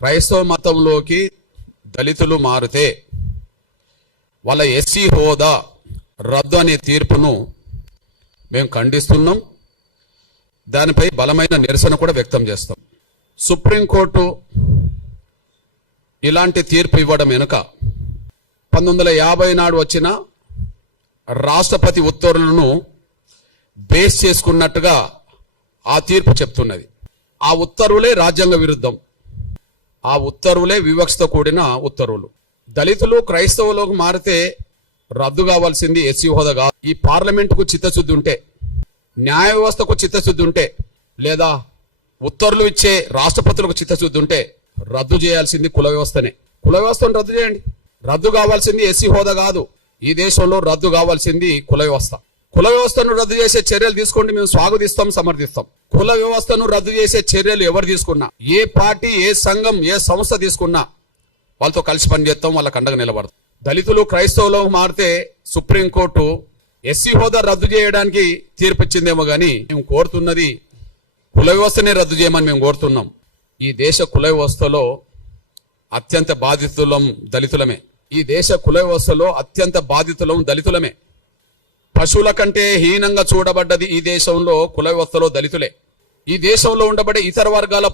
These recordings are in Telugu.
క్రైస్తవ మతంలోకి దళితులు మారితే వాళ్ళ ఎస్సీ హోదా రద్దు అనే తీర్పును మేము ఖండిస్తున్నాం. దానిపై బలమైన నిరసన కూడా వ్యక్తం చేస్తాం. సుప్రీంకోర్టు ఇలాంటి తీర్పు ఇవ్వడం వెనుక 1950 నాడు వచ్చిన రాష్ట్రపతి ఉత్తర్వులను బేస్ చేసుకున్నట్టుగా ఆ తీర్పు చెప్తున్నది. ఆ ఉత్తర్వులే రాజ్యాంగ విరుద్ధం. ఆ ఉత్తర్వులే వివక్షతో కూడిన ఉత్తర్వులు. దళితులు క్రైస్తవులకు మారితే రద్దు కావాల్సింది ఎస్సీ హోదా కాదు. ఈ పార్లమెంటుకు చిత్తశుద్ధి ఉంటే, న్యాయ వ్యవస్థకు చిత్తశుద్ధి ఉంటే, లేదా ఉత్తర్వులు ఇచ్చే రాష్ట్రపతులకు చిత్తశుద్ధి ఉంటే రద్దు చేయాల్సింది కుల వ్యవస్థనే. కుల వ్యవస్థను రద్దు చేయండి. రద్దు కావాల్సింది ఎస్సీ హోదా కాదు. ఈ దేశంలో రద్దు కావాల్సింది కుల వ్యవస్థ. కుల వ్యవస్థను రద్దు చేసే చర్యలు తీసుకోండి, మేము స్వాగతిస్తాం, సమర్థిస్తాం. కుల వ్యవస్థను రద్దు చేసే చర్యలు ఎవరు తీసుకున్నా, ఏ పార్టీ, ఏ సంఘం, ఏ సంస్థ తీసుకున్నా వాళ్ళతో కలిసి పనిచేస్తాం, వాళ్ళకి అండగా నిలబడతాం. దళితులు క్రైస్తవులకు మారితే సుప్రీంకోర్టు ఎస్సీ హోదా రద్దు చేయడానికి తీర్పిచ్చిందేమో కానీ మేము కోరుతున్నది కుల వ్యవస్థనే రద్దు చేయమని మేము కోరుతున్నాం. ఈ దేశ కుల వ్యవస్థలో అత్యంత బాధితులం దళితులమే. ఈ దేశ కుల వ్యవస్థలో అత్యంత బాధితులం దళితులమే. పశువుల కంటే హీనంగా చూడబడ్డది ఈ దేశంలో కుల వ్యవస్థలో దళితులే. ఈ దేశంలో ఉండబడే ఇతర వర్గాల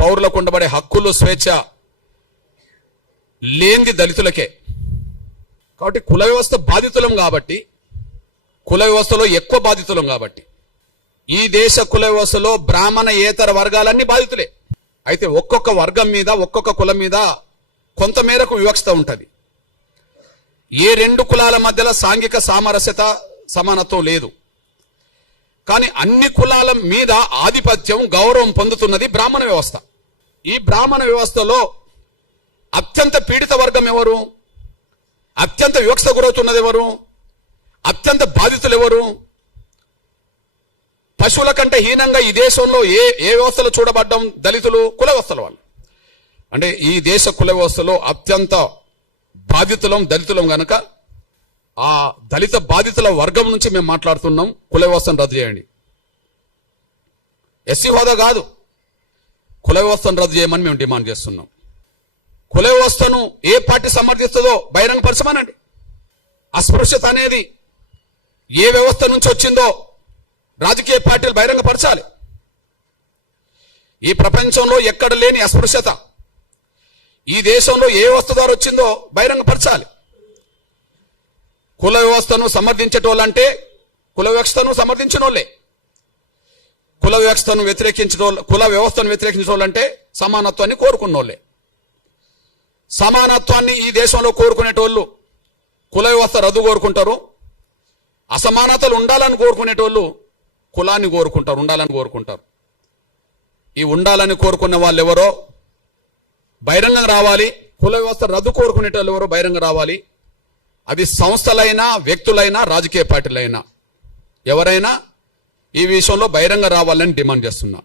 పౌరులకు ఉండబడే హక్కులు, స్వేచ్ఛ లేనిది దళితులకే. కాబట్టి కుల వ్యవస్థ బాధితులం కాబట్టి, కుల వ్యవస్థలో ఎక్కువ బాధితులం కాబట్టి ఈ దేశ కుల వ్యవస్థలో బ్రాహ్మణేతర వర్గాలన్నీ బాధితులే. అయితే ఒక్కొక్క వర్గం మీద, ఒక్కొక్క కులం మీద కొంత మేరకు వివక్షత ఉంటుంది. ఏ రెండు కులాల మధ్యలో సాంఘిక సామరస్యత, సమానత్వం లేదు. కానీ అన్ని కులాల మీద ఆధిపత్యం, గౌరవం పొందుతున్నది బ్రాహ్మణ వ్యవస్థ. ఈ బ్రాహ్మణ వ్యవస్థలో అత్యంత పీడిత వర్గం ఎవరు? అత్యంత వివక్షత గురవుతున్నది ఎవరు? అత్యంత బాధితులు ఎవరు? పశువుల కంటే హీనంగా ఈ దేశంలో ఏ వ్యవస్థలో చూడబడ్డం దళితులు, కుల వ్యవస్థల వాళ్ళు. అంటే ఈ దేశ కుల వ్యవస్థలో అత్యంత బాధితులం దళితులం గనక ఆ దళిత బాధితుల వర్గం నుంచి మేము మాట్లాడుతున్నాం. కుల వ్యవస్థను రద్దు చేయండి. ఎస్సీ హోదా కాదు, కుల వ్యవస్థను రద్దు చేయమని మేము డిమాండ్ చేస్తున్నాం. కుల వ్యవస్థను ఏ పార్టీ సమర్థిస్తుందో బహిరంగపరచమనండి. అస్పృశ్యత అనేది ఏ వ్యవస్థ నుంచి వచ్చిందో రాజకీయ పార్టీలు బహిరంగపరచాలి. ఈ ప్రపంచంలో ఎక్కడ లేని అస్పృశ్యత ఈ దేశంలో ఏ వ్యవస్థ ద్వారా వచ్చిందో బహిరంగపరచాలి. కుల వ్యవస్థను సమర్థించేటోళ్ళంటే కుల వ్యవస్థను సమర్థించిన వాళ్ళే. కుల వ్యవస్థను కుల వ్యవస్థను వ్యతిరేకించిన వాళ్ళంటే సమానత్వాన్ని కోరుకున్నోళ్ళే. సమానత్వాన్ని ఈ దేశంలో కోరుకునేటోళ్ళు కుల వ్యవస్థ రద్దు కోరుకుంటారు. అసమానతలు ఉండాలని కోరుకునేటోళ్ళు కులాన్ని కోరుకుంటారు, ఉండాలని కోరుకుంటారు. ఈ ఉండాలని కోరుకున్న వాళ్ళు ఎవరో బహిరంగం రావాలి. కుల వ్యవస్థ రద్దు కోరుకునేటోళ్ళు ఎవరో బహిరంగం రావాలి. అది సంస్థలైనా, వ్యక్తులైనా, రాజకీయ పార్టీలైనా ఎవరైనా ఈ విషయంలో బహిరంగ రావాలని డిమాండ్ చేస్తున్నా.